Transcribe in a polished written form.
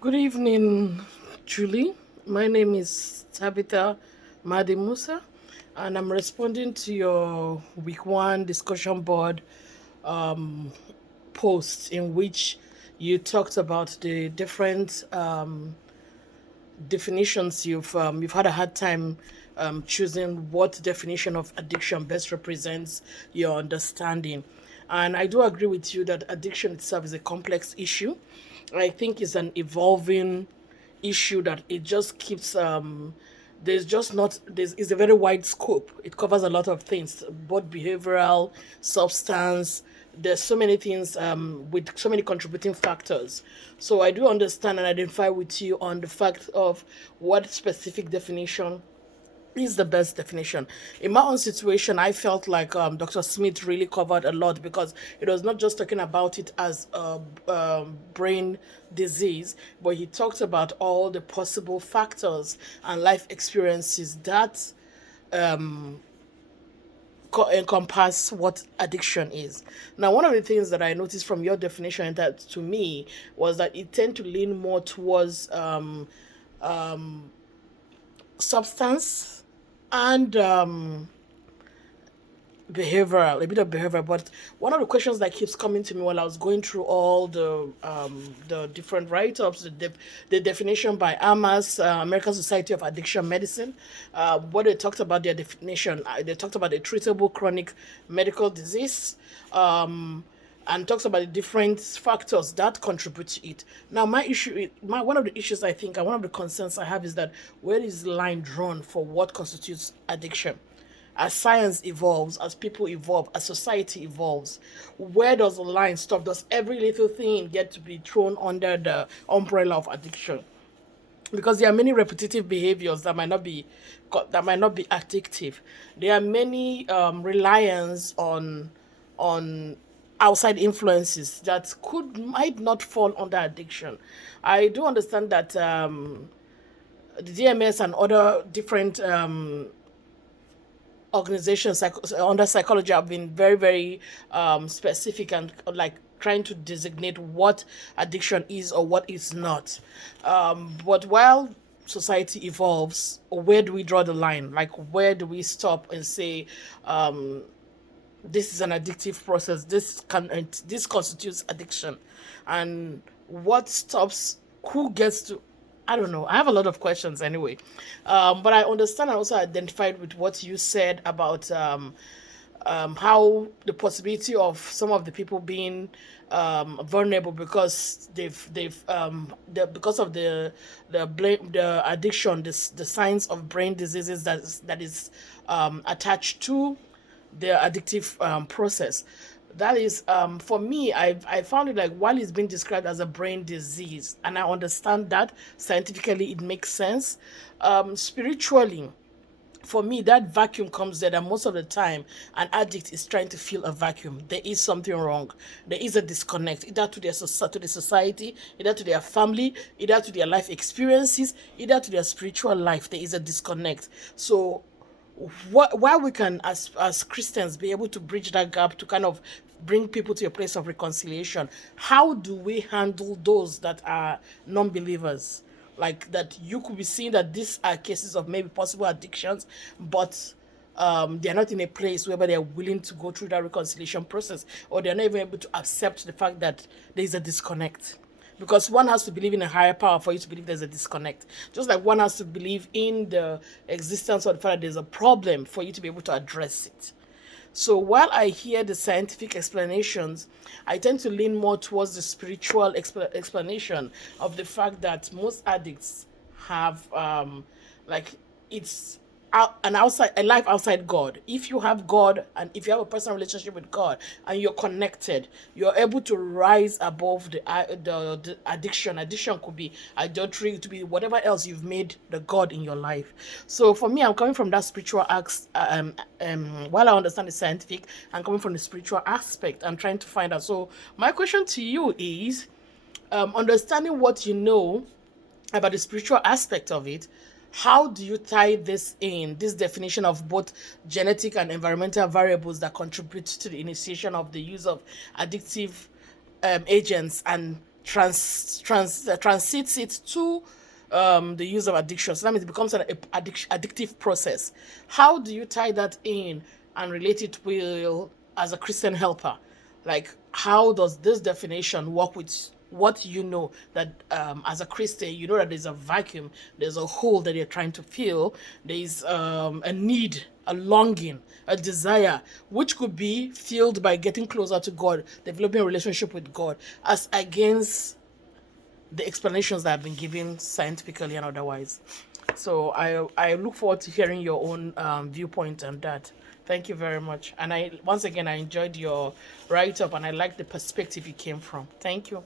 Good evening, Julie. My name is Tabitha Madi Musa, and I'm responding to your week one discussion board um, post in which you talked about the different definitions you've had a hard time choosing what definition of addiction best represents your understanding. And I do agree with you that addiction itself is a complex issue. I think it's an evolving issue that it just keeps there's just not there's it's a very wide scope. It covers a lot of things, both behavioral, substance. There's so many things with so many contributing factors. So I do understand and identify with you on the fact of what specific definition is the best definition. In my own situation, I felt like Dr. Smith really covered a lot because it was not just talking about it as a brain disease, but he talked about all the possible factors and life experiences that encompass what addiction is. Now, one of the things that I noticed from your definition that to me was that it tend to lean more towards substance and behavioral, a bit of behavior. But one of the questions that keeps coming to me while I was going through all the different write-ups, the definition by AMAS, American Society of Addiction Medicine, what they talked about their definition, they talked about a treatable chronic medical disease. And talks about the different factors that contribute to it. Now, one of the issues I think, and one of the concerns I have is that where is the line drawn for what constitutes addiction? As science evolves, as people evolve, as society evolves, where does the line stop? Does every little thing get to be thrown under the umbrella of addiction? Because there are many repetitive behaviors that might not be addictive. There are many reliance on outside influences that might not fall under addiction. I do understand that the DMS and other different organizations under psychology have been very, very specific and like trying to designate what addiction is or what is not. But while society evolves, where do we draw the line? Like, where do we stop and say, this is an addictive process, this constitutes addiction, and what stops, who gets to, I don't know. I have a lot of questions anyway, but I understand and also identified with what you said about how the possibility of some of the people being vulnerable because because of the addiction, the signs of brain diseases that is attached to the addictive process. That is, for me, I found it like while it's being described as a brain disease, and I understand that scientifically it makes sense. Spiritually, for me, that vacuum comes there, and most of the time, an addict is trying to fill a vacuum. There is something wrong. There is a disconnect, either to to the society, either to their family, either to their life experiences, either to their spiritual life. There is a disconnect. So while we can as Christians be able to bridge that gap to kind of bring people to a place of reconciliation, how do we handle those that are non-believers, like that you could be seeing that these are cases of maybe possible addictions, but they're not in a place where they're willing to go through that reconciliation process, or they're not even able to accept the fact that there is a disconnect, because one has to believe in a higher power for you to believe there's a disconnect. Just like one has to believe in the existence of the fact that there's a problem for you to be able to address it. So while I hear the scientific explanations, I tend to lean more towards the spiritual explanation of the fact that most addicts have like it's an outside a life outside God. If you have God and if you have a personal relationship with God and you're connected, you're able to rise above the addiction. Addiction could be adultery, to be whatever else you've made the God in your life. So for me, I'm coming from that spiritual while I understand the scientific, I'm coming from the spiritual aspect. I'm trying to find out. So my question to you is, understanding what you know about the spiritual aspect of it, how do you tie this definition of both genetic and environmental variables that contribute to the initiation of the use of addictive agents, and transits it to the use of addiction. So that means it becomes an addictive process. How do you tie that in and relate it with as a Christian helper? Like, how does this definition work with what you know that as a Christian, you know that there's a vacuum, there's a hole that you're trying to fill, there's a need, a longing, a desire, which could be filled by getting closer to God, developing a relationship with God, as against the explanations that have been given scientifically and otherwise. So I look forward to hearing your own viewpoint on that. Thank you very much. And I once again I enjoyed your write up and I like the perspective you came from. Thank you.